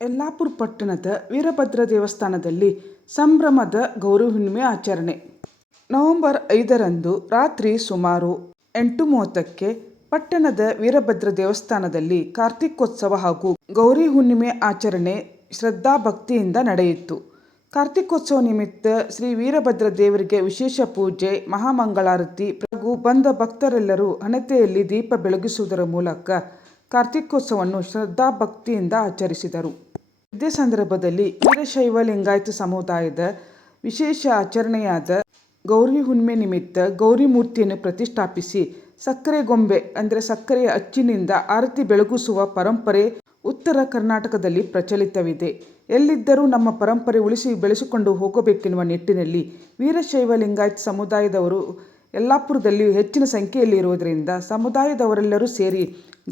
ಯಲ್ಲಾಪುರ ಪಟ್ಟಣದ ವೀರಭದ್ರ ದೇವಸ್ಥಾನದಲ್ಲಿ ಸಂಭ್ರಮದ ಗೌರಿ ಹುಣ್ಣಿಮೆ ಆಚರಣೆ. ನವೆಂಬರ್ 5ರಂದು ರಾತ್ರಿ ಸುಮಾರು 8:30ಕ್ಕೆ ಪಟ್ಟಣದ ವೀರಭದ್ರ ದೇವಸ್ಥಾನದಲ್ಲಿ ಕಾರ್ತಿಕೋತ್ಸವ ಹಾಗೂ ಗೌರಿ ಹುಣ್ಣಿಮೆ ಆಚರಣೆ ಶ್ರದ್ಧಾಭಕ್ತಿಯಿಂದ ನಡೆಯಿತು. ಕಾರ್ತಿಕೋತ್ಸವ ನಿಮಿತ್ತ ಶ್ರೀ ವೀರಭದ್ರ ದೇವರಿಗೆ ವಿಶೇಷ ಪೂಜೆ, ಮಹಾಮಂಗಳಾರತಿ ಹಾಗೂ ಬಂದ ಭಕ್ತರೆಲ್ಲರೂ ಹಣತೆಯಲ್ಲಿ ದೀಪ ಬೆಳಗಿಸುವುದರ ಮೂಲಕ ಕಾರ್ತಿಕೋತ್ಸವವನ್ನು ಶ್ರದ್ಧಾಭಕ್ತಿಯಿಂದ ಆಚರಿಸಿದರು. ಇದೇ ಸಂದರ್ಭದಲ್ಲಿ ವೀರಶೈವ ಲಿಂಗಾಯತ ಸಮುದಾಯದ ವಿಶೇಷ ಆಚರಣೆಯಾದ ಗೌರಿ ಹುಣ್ಣಿಮೆ ನಿಮಿತ್ತ ಗೌರಿ ಮೂರ್ತಿಯನ್ನು ಪ್ರತಿಷ್ಠಾಪಿಸಿ ಸಕ್ಕರೆ ಗೊಂಬೆ ಅಂದರೆ ಸಕ್ಕರೆಯ ಅಚ್ಚಿನಿಂದ ಆರತಿ ಬೆಳಗಿಸುವ ಪರಂಪರೆ ಉತ್ತರ ಕರ್ನಾಟಕದಲ್ಲಿ ಪ್ರಚಲಿತವಿದೆ. ಎಲ್ಲಿದ್ದರೂ ನಮ್ಮ ಪರಂಪರೆ ಉಳಿಸಿ ಬೆಳೆಸಿಕೊಂಡು ಹೋಗಬೇಕೆನ್ನುವ ನಿಟ್ಟಿನಲ್ಲಿ ವೀರಶೈವ ಲಿಂಗಾಯತ ಸಮುದಾಯದವರು ಯಲ್ಲಾಪುರದಲ್ಲಿ ಹೆಚ್ಚಿನ ಸಂಖ್ಯೆಯಲ್ಲಿ ಇರುವುದರಿಂದ ಸಮುದಾಯದವರೆಲ್ಲರೂ ಸೇರಿ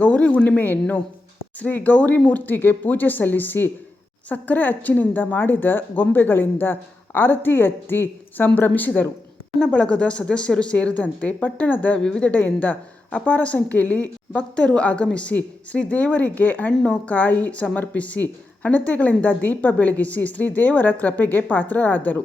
ಗೌರಿ ಹುಣ್ಣಿಮೆಯನ್ನು ಶ್ರೀ ಗೌರಿ ಮೂರ್ತಿಗೆ ಪೂಜೆ ಸಲ್ಲಿಸಿ ಸಕ್ಕರೆ ಅಚ್ಚಿನಿಂದ ಮಾಡಿದ ಗೊಂಬೆಗಳಿಂದ ಆರತಿ ಎತ್ತಿ ಸಂಭ್ರಮಿಸಿದರು. ಪಟ್ಟಣ ಬಳಗದ ಸದಸ್ಯರು ಸೇರಿದಂತೆ ಪಟ್ಟಣದ ವಿವಿಧೆಡೆಯಿಂದ ಅಪಾರ ಸಂಖ್ಯೆಯಲ್ಲಿ ಭಕ್ತರು ಆಗಮಿಸಿ ಶ್ರೀದೇವರಿಗೆ ಹಣ್ಣು ಕಾಯಿ ಸಮರ್ಪಿಸಿ ಹಣತೆಗಳಿಂದ ದೀಪ ಬೆಳಗಿಸಿ ಶ್ರೀದೇವರ ಕೃಪೆಗೆ ಪಾತ್ರರಾದರು.